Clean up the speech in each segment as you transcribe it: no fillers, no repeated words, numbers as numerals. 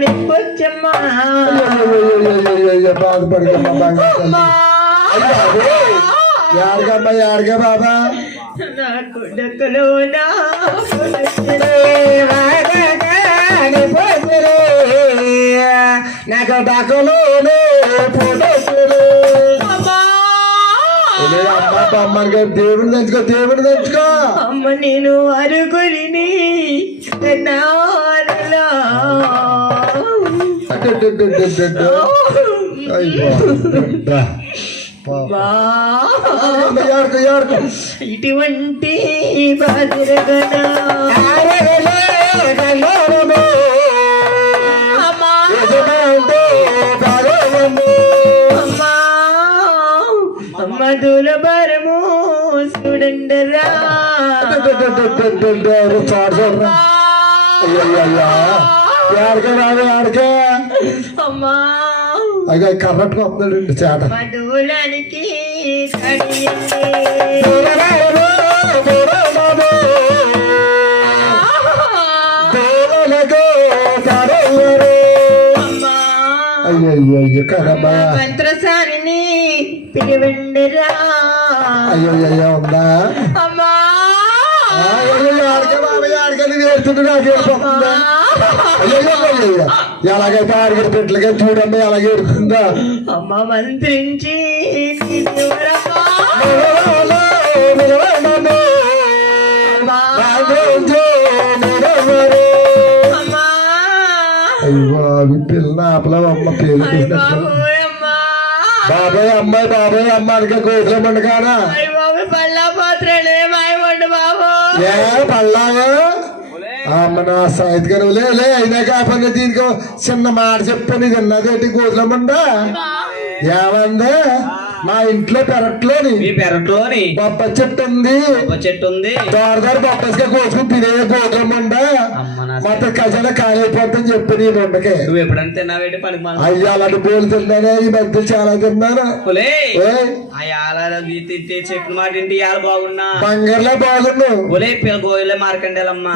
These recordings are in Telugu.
నిప్పొచ్చమ్మా బాధపడకమ్మా యాడకమ్మా యాడక బాబా నా కొడుకులు నా నాకు డక్కలు అమ్మ దేవుడు తెచ్చుకో దేవుడు తెచ్చుకో అమ్మ నేను అరుగురిని నాలో ఇటువంటి బాధరగనా మధుల బరము చూడండరా అమ్మా అయ్యా కర్రట్టు వస్తున్నాడు చేట మధులానికి అయ్యో కదమ్మా మంత్రసారిని పిలివండరా అయ్యో ఉందా అమ్మా ఎలాగైతే ఆడిగడి పెట్టలుగా చూడండి అలాగే ఎడుతుందా అమ్మ మంత్రించి అయ్యో అవి పిల్ల ఆపల అమ్మ పేరు బాబాయ్ అమ్మ అనక కోసమండి కానా పళ్ళ పాత్రలే మాయమండి బాబు ఏ పళ్ళావా అమ్మ నా సాయిత్ గారు లే అయినా కాకుండా దీనికి చిన్న మాట చెప్పాను ఇది అన్నదేంటి గోధులమండా ఏమంది మా ఇంట్లో పెరట్లోని బొబ్బ చెట్టు ఉంది దోరదారు బొబ్బస్గా కోసుకుని తినే గోధులమండా మొత్తం కజల కాలైపోతుందని చెప్పి నీ ఉండకే నువ్వు ఎప్పుడైనా తిన్నావేంటి పనికి అయ్యా అలాంటి బోలు తిన్నానే ఈ మధ్య చాలా తిన్నాను చెప్పిన మాట ఏంటి ఇవాళ బాగున్నా బంగారులో బాగున్నావు ఒలే పిల్ల గోయలే మార్కండేలమ్మా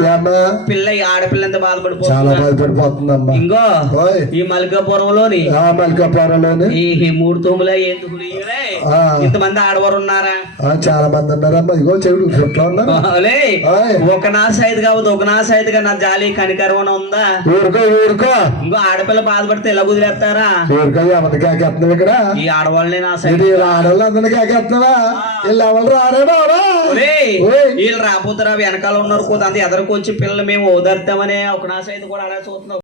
పిల్ల ఈ ఆడపిల్ల ఎంత చాలా బాధపడిపోతుంది బాధపడిపోతుందమ్మా ఇంకో ఈ మల్కాపురంలోని ఈ మూడు తొమ్మిది ఎందుకు ఇంతమంది ఆడవారు ఉన్నారా చాలా మంది ఉన్నారమ్మా ఇగో చెవులు చుట్టూ ఉన్నారు ఒక నా సైడ్ కావద్దు ఒక నా సైడ్ గా నా జాలి కనికరం ఉందా ఊరుకో ఇంకో ఆడపిల్ల బాధపడితే ఎలా కుదిరేస్తారా ఊరుకో ఎవరిని కాకేస్తున్నావు ఇక్కడ ఈ ఆడవాళ్ళని నా సైడ్ ఆడవాళ్ళు అందరినీ కాకేస్తున్నావా వీళ్ళు ఎవరు రారే బాబా వీళ్ళు రాపోతారా వెనకాల ఉన్నారు కూడా అంత ఎదరికి వచ్చి పిల్లలు మేము ఓదార్తామనే ఒక నా సైడ్ కూడా అలా చూస్తున్నాం.